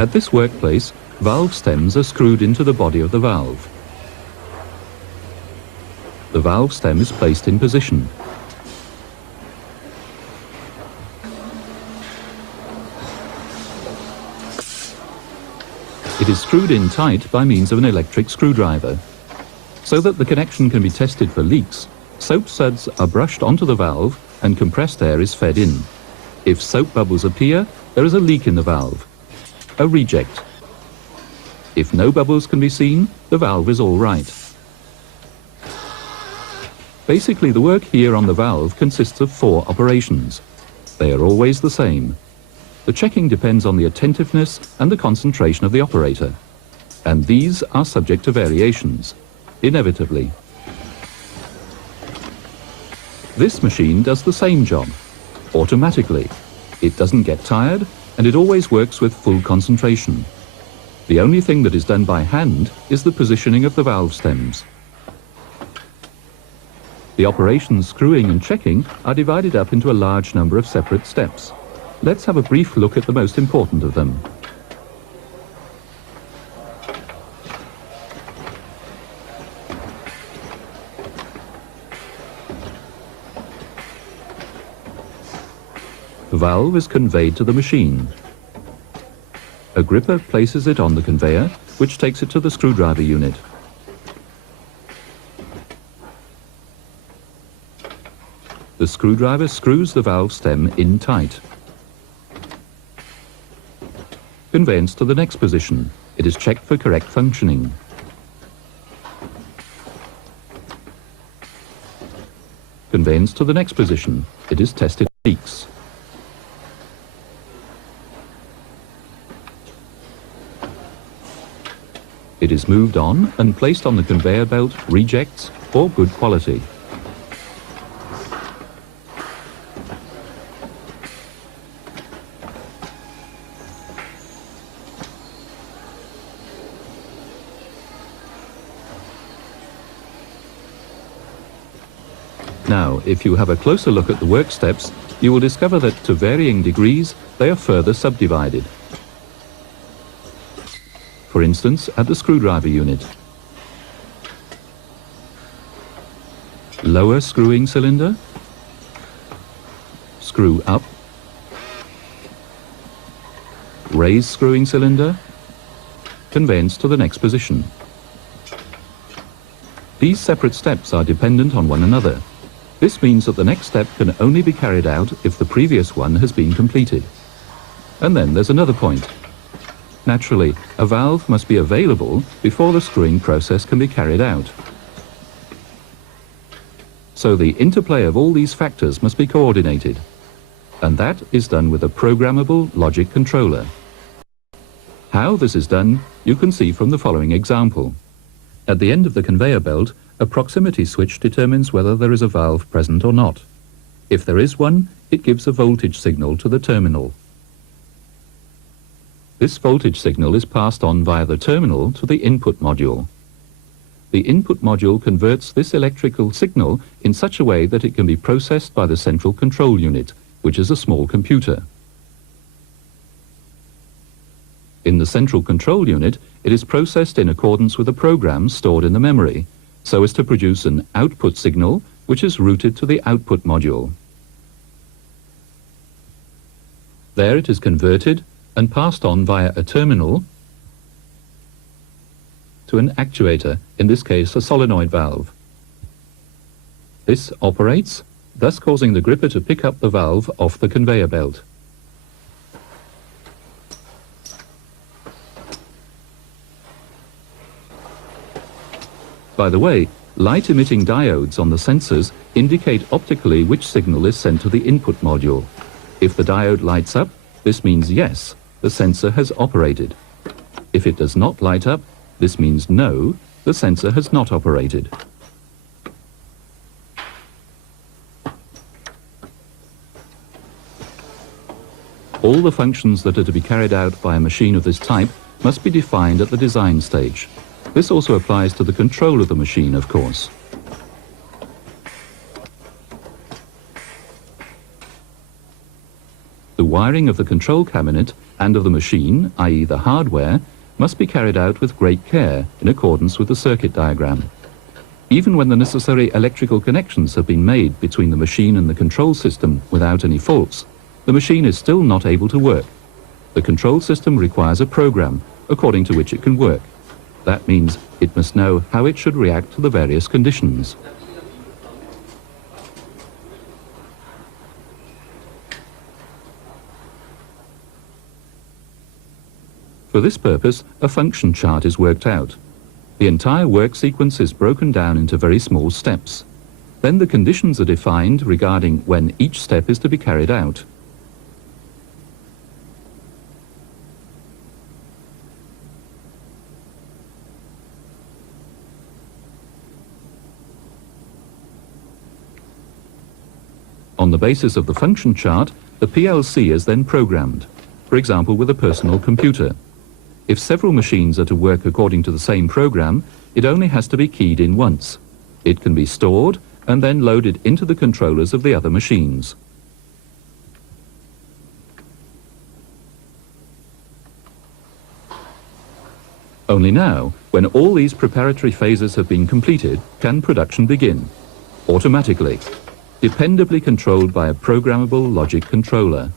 At this workplace, valve stems are screwed into the body of the valve. The valve stem is placed in position. It is screwed in tight by means of an electric screwdriver. So that the connection can be tested for leaks, soap suds are brushed onto the valve and compressed air is fed in. If soap bubbles appear, there is a leak in the valve, a reject. If no bubbles can be seen, the valve is all right. Basically, the work here on the valve consists of 4 operations. They are always the same. The checking depends on the attentiveness and the concentration of the operator, and these are subject to variations, inevitably. This machine does the same job, automatically. It doesn't get tired, and it always works with full concentration. The only thing that is done by hand is the positioning of the valve stems. The operations screwing and checking are divided up into a large number of separate steps. Let's have a brief look at the most important of them. The valve is conveyed to the machine. A gripper places it on the conveyor, which takes it to the screwdriver unit. The screwdriver screws the valve stem in tight. Conveyance to the next position. It is checked for correct functioning. Conveyance to the next position. It is tested for leaks. It is moved on and placed on the conveyor belt, rejects, for good quality. Now, if you have a closer look at the work steps, you will discover that to varying degrees, they are further subdivided. For instance, at the screwdriver unit. Lower screwing cylinder, screw up, raise screwing cylinder, conveyance to the next position. These separate steps are dependent on one another. This means that the next step can only be carried out if the previous one has been completed. And then there's another point. Naturally, a valve must be available before the screwing process can be carried out. So the interplay of all these factors must be coordinated. And that is done with a programmable logic controller. How this is done, you can see from the following example. At the end of the conveyor belt, a proximity switch determines whether there is a valve present or not. If there is one, it gives a voltage signal to the terminal. This voltage signal is passed on via the terminal to the input module. The input module converts this electrical signal in such a way that it can be processed by the central control unit, which is a small computer. In the central control unit, it is processed in accordance with a program stored in the memory, so as to produce an output signal which is routed to the output module. There it is converted and passed on via a terminal to an actuator, in this case a solenoid valve. This operates, thus causing the gripper to pick up the valve off the conveyor belt. By the way, light-emitting diodes on the sensors indicate optically which signal is sent to the input module. If the diode lights up, this means yes, the sensor has operated. If it does not light up, this means no, the sensor has not operated. All the functions that are to be carried out by a machine of this type must be defined at the design stage. This also applies to the control of the machine, of course. The wiring of the control cabinet and of the machine, i.e. the hardware, must be carried out with great care in accordance with the circuit diagram. Even when the necessary electrical connections have been made between the machine and the control system without any faults, the machine is still not able to work. The control system requires a program according to which it can work. That means it must know how it should react to the various conditions. For this purpose, a function chart is worked out. The entire work sequence is broken down into very small steps. Then the conditions are defined regarding when each step is to be carried out. On the basis of the function chart, the PLC is then programmed, for example with a personal computer. If several machines are to work according to the same program, it only has to be keyed in once. It can be stored and then loaded into the controllers of the other machines. Only now, when all these preparatory phases have been completed, can production begin, automatically, dependably controlled by a programmable logic controller.